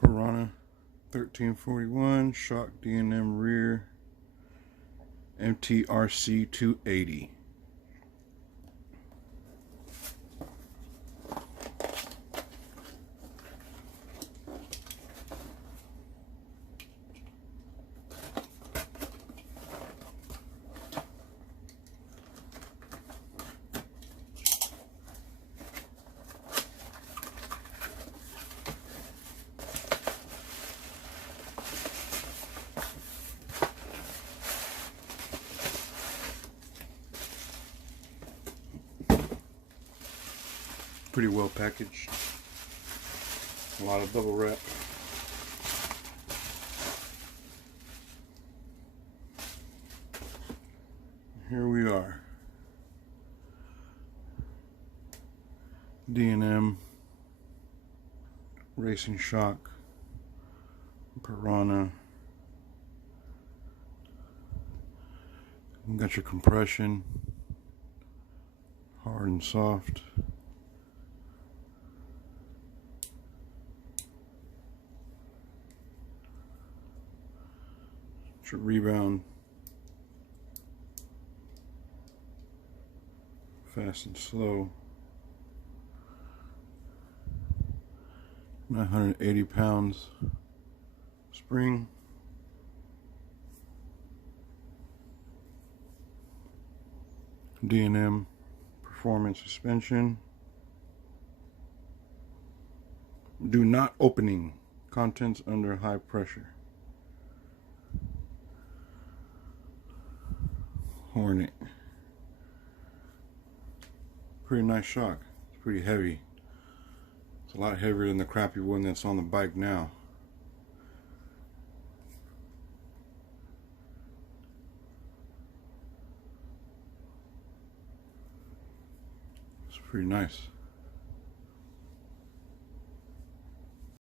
Piranha 1341 shock D&M rear MTRC 280. Pretty well packaged. A lot of bubble wrap. Here we are. D&M Racing Shock Piranha. You got your compression, hard and soft. Your rebound, fast and slow. 980 pounds spring. D&M performance suspension. Do not opening. Contents under high pressure. Hornet. Pretty nice shock. It's pretty heavy. It's a lot heavier than the crappy one that's on the bike now. It's pretty nice.